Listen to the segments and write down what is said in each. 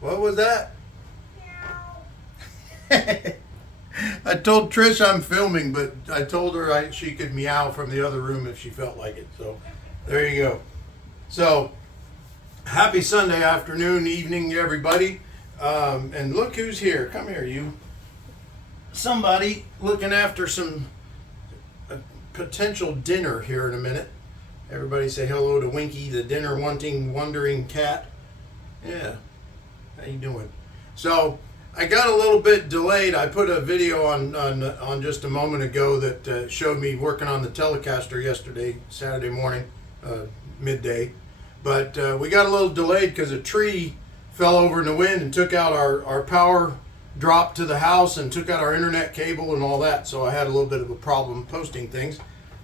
What was that? I told Trish I'm filming, but I told her she could meow from the other room if she felt like it. So there you go. So happy Sunday afternoon, evening, everybody. And look who's here. Come here, you. Somebody looking after some potential dinner here in a minute. Everybody say hello to Winky, the dinner wanting, wandering cat. Yeah. How you doing? So I got a little bit delayed. I put a video on just a moment ago that showed me working on the Telecaster yesterday, Saturday morning, midday. But we got a little delayed because a tree fell over in the wind and took out our power drop to the house and took out our internet cable and all that. So I had a little bit of a problem posting things.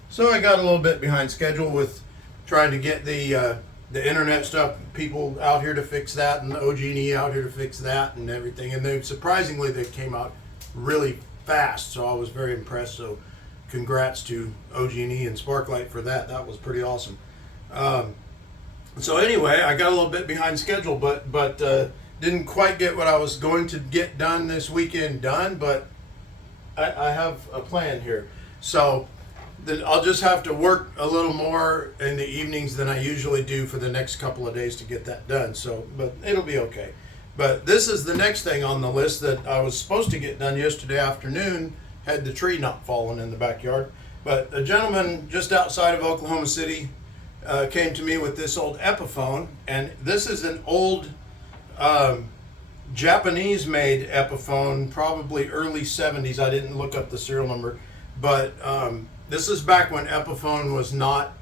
So I got a little bit behind schedule with trying to get the internet stuff, people out here to fix that, and the OG&E out here to fix that and everything. And surprisingly, they came out really fast. So I was very impressed. So congrats to OG&E and Sparklight for that. That was pretty awesome. So anyway, I got a little bit behind schedule, but didn't quite get what I was going to get done this weekend done, but I have a plan here. So I'll just have to work a little more in the evenings than I usually do for the next couple of days to get that done. So, but it'll be okay. But this is the next thing on the list that I was supposed to get done yesterday afternoon, had the tree not fallen in the backyard. But a gentleman just outside of Oklahoma City came to me with this old epiphone, and this is an old Japanese-made epiphone, probably early 70s. I didn't look up the serial number, but this is back when epiphone was not,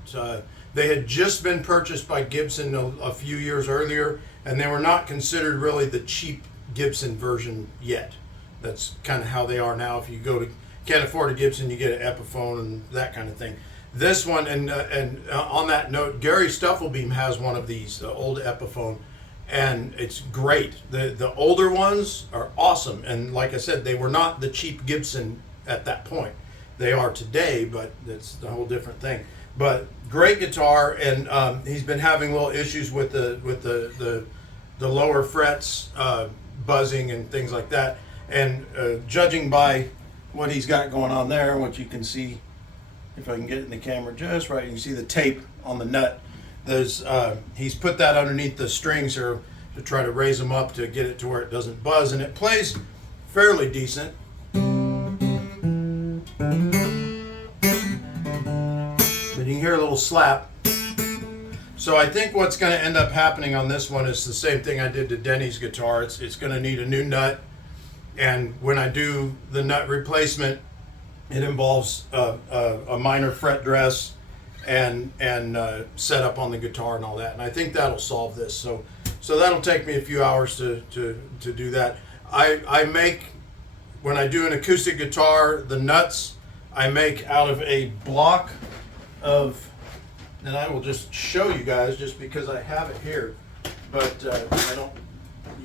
they had just been purchased by Gibson a few years earlier, and they were not considered really the cheap Gibson version yet. That's kind of how they are now. If you can't afford a Gibson, you get an epiphone and that kind of thing. This one, and on that note, Gary Stufflebeam has one of these, the old epiphone, and it's great. The older ones are awesome, and like I said, they were not the cheap Gibson at that point. They are today, but it's a whole different thing. But great guitar, and he's been having little issues with the lower frets buzzing and things like that. And judging by what he's got going on there, what you can see, if I can get it in the camera just right, you can see the tape on the nut. He's put that underneath the strings here to try to raise them up to get it to where it doesn't buzz, and it plays fairly decent. But you can hear a little slap. So I think what's going to end up happening on this one is the same thing I did to Denny's guitar. It's going to need a new nut, and when I do the nut replacement, it involves a minor fret dress and setup on the guitar and all that. And I think that'll solve this. So that'll take me a few hours to do that. I make, when I do an acoustic guitar, the nuts I make out of a block of, and I will just show you guys just because I have it here, but I don't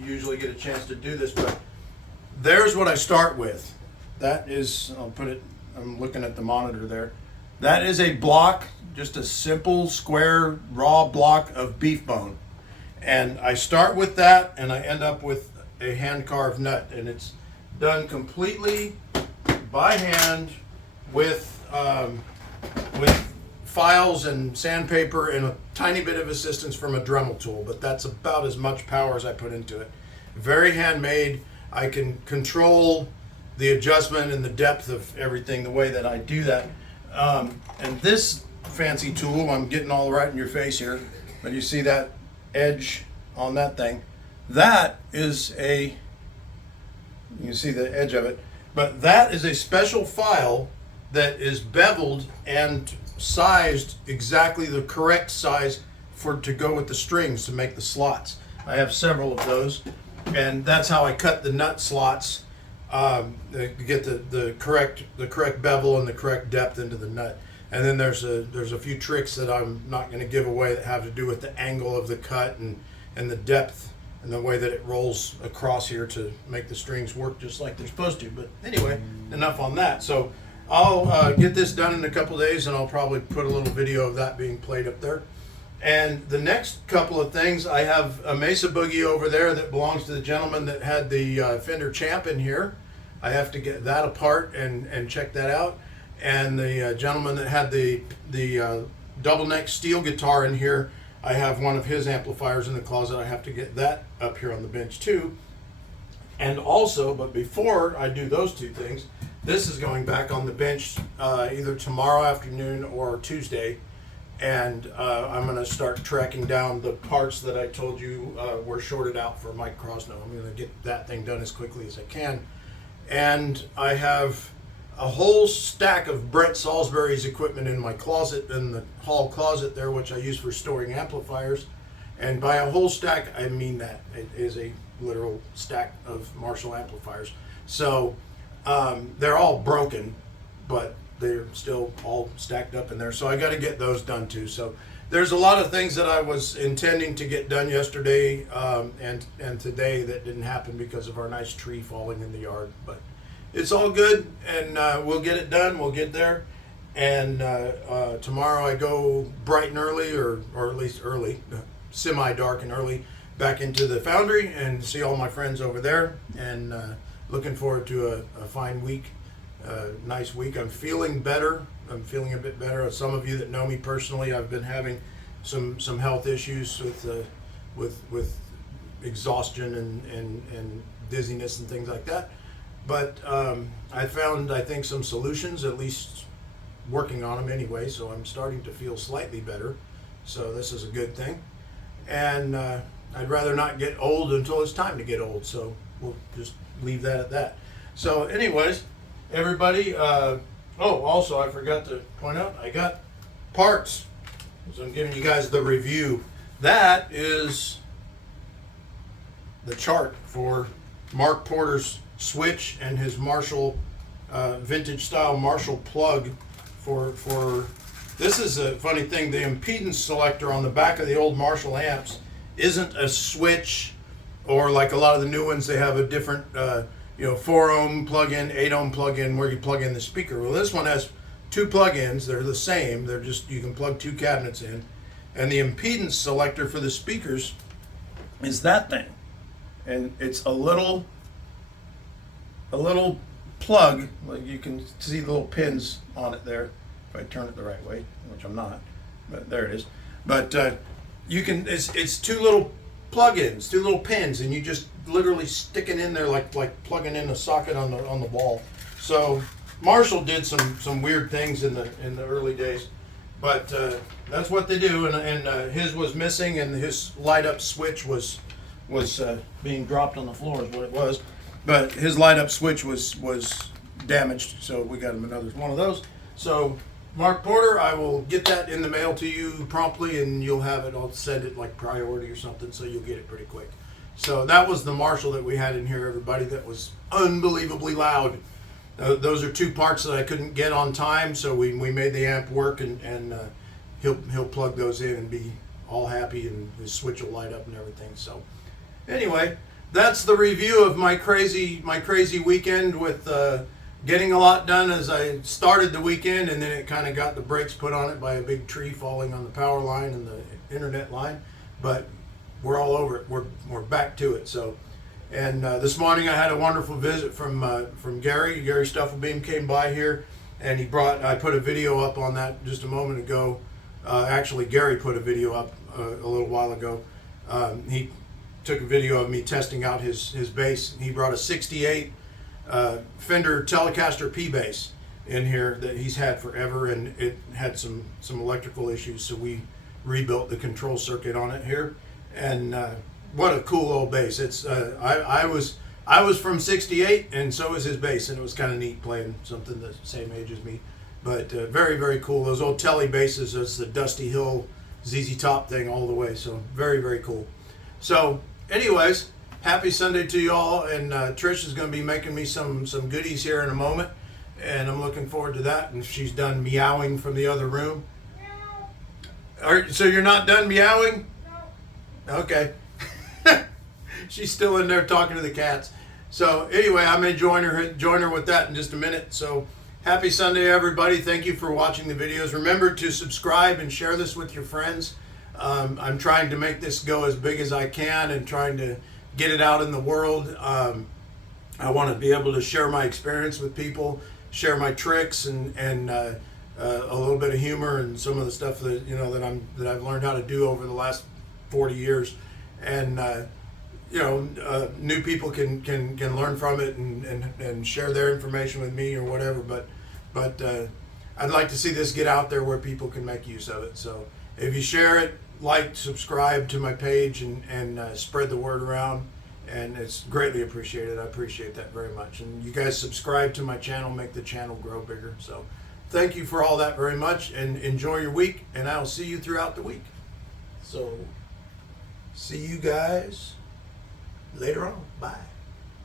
usually get a chance to do this, but there's what I start with. That is, I'll put it, I'm looking at the monitor there. That is a block, just a simple square raw block of beef bone. And I start with that and I end up with a hand carved nut, and it's done completely by hand with files and sandpaper and a tiny bit of assistance from a Dremel tool, but that's about as much power as I put into it. Very handmade. I can control the adjustment and the depth of everything the way that I do that. And this fancy tool, I'm getting all right in your face here, but you see that edge on that thing? That is you can see the edge of it, but that is a special file that is beveled and sized exactly the correct size to go with the strings to make the slots. I have several of those, and that's how I cut the nut slots to get the correct bevel and the correct depth into the nut. And then there's a few tricks that I'm not going to give away that have to do with the angle of the cut and the depth and the way that it rolls across here to make the strings work just like they're supposed to. But anyway, enough on that. So I'll get this done in a couple days, and I'll probably put a little video of that being played up there. And the next couple of things, I have a Mesa Boogie over there that belongs to the gentleman that had the Fender Champ in here. I have to get that apart and check that out. And the gentleman that had the double neck steel guitar in here, I have one of his amplifiers in the closet. I have to get that up here on the bench too. And also, but before I do those two things, this is going back on the bench either tomorrow afternoon or Tuesday. And I'm going to start tracking down the parts that I told you were shorted out for Mike Crosno. I'm going to get that thing done as quickly as I can. And I have a whole stack of Brent Salisbury's equipment in my closet, in the hall closet there, which I use for storing amplifiers. And by a whole stack, I mean that. It is a literal stack of Marshall amplifiers. So they're all broken, but they're still all stacked up in there. So I got to get those done too. So there's a lot of things that I was intending to get done yesterday and today that didn't happen because of our nice tree falling in the yard. But it's all good, and we'll get it done. We'll get there. And tomorrow I go bright and early, or at least early, semi-dark and early, back into the foundry and see all my friends over there. And looking forward to a fine week, nice week. I'm feeling better. I'm feeling a bit better. Some of you that know me personally, I've been having some health issues with exhaustion and dizziness and things like that. But I found, I think, some solutions, at least working on them anyway, so I'm starting to feel slightly better. So this is a good thing. And I'd rather not get old until it's time to get old, so we'll just leave that at that. So anyways, everybody, also I forgot to point out, I got parts. So I'm giving you guys the review. That is the chart for Mark Porter's switch and his Marshall vintage style Marshall plug for this is a funny thing. The impedance selector on the back of the old Marshall amps isn't a switch, or like a lot of the new ones, they have a different 4 ohm plug-in, 8 ohm plug-in where you plug in the speaker. Well, this one has two plug-ins. They're the same. They're just, you can plug two cabinets in. And the impedance selector for the speakers is that thing. And it's a little plug, like you can see the little pins on it there if I turn it the right way, which I'm not, but there it is. But you can, it's two little plug-ins, two little pins, and you just literally stick it in there like plugging in a socket on the wall. So Marshall did some weird things in the early days, but that's what they do. And his was missing, and his light up switch was being dropped on the floor is what it was. But his light up switch was damaged, so we got him another one of those. So Mark Porter, I will get that in the mail to you promptly, and you'll have it. I'll send it like priority or something, so you'll get it pretty quick. So that was the Marshall that we had in here, everybody. That was unbelievably loud. Those are two parts that I couldn't get on time, so we made the amp work, and he'll plug those in and be all happy, and his switch will light up and everything. So anyway, that's the review of my crazy weekend with getting a lot done as I started the weekend, and then it kind of got the brakes put on it by a big tree falling on the power line and the internet line. But we're all over it. We're back to it. So, and this morning I had a wonderful visit from Gary. Gary Stuffelbeam came by here, and I put a video up on that just a moment ago. Actually, Gary put a video up a little while ago. He took a video of me testing out his bass. He brought a 68 Fender Telecaster P bass in here that he's had forever, and it had some electrical issues, so we rebuilt the control circuit on it here. And what a cool old bass. It's I was from 68, and so was his bass, and it was kind of neat playing something the same age as me. But very, very cool. Those old Tele basses, it's the Dusty Hill ZZ Top thing all the way, so very, very cool. So anyways, happy Sunday to you all, and Trish is going to be making me some goodies here in a moment, and I'm looking forward to that. And she's done meowing from the other room. So you're not done meowing? No. Okay. She's still in there talking to the cats. So anyway, I'm going to join her with that in just a minute. So happy Sunday, everybody. Thank you for watching the videos. Remember to subscribe and share this with your friends. I'm trying to make this go as big as I can and trying to get it out in the world. I want to be able to share my experience with people, share my tricks, and a little bit of humor and some of the stuff that that I've learned how to do over the last 40 years, and new people can learn from it and share their information with me or whatever. But I'd like to see this get out there where people can make use of it. So if you share it, like, subscribe to my page, and spread the word around, and it's greatly appreciated. I appreciate that very much. And you guys subscribe to my channel, make the channel grow bigger. So thank you for all that very much, and enjoy your week, and I'll see you throughout the week. So see you guys later on. Bye.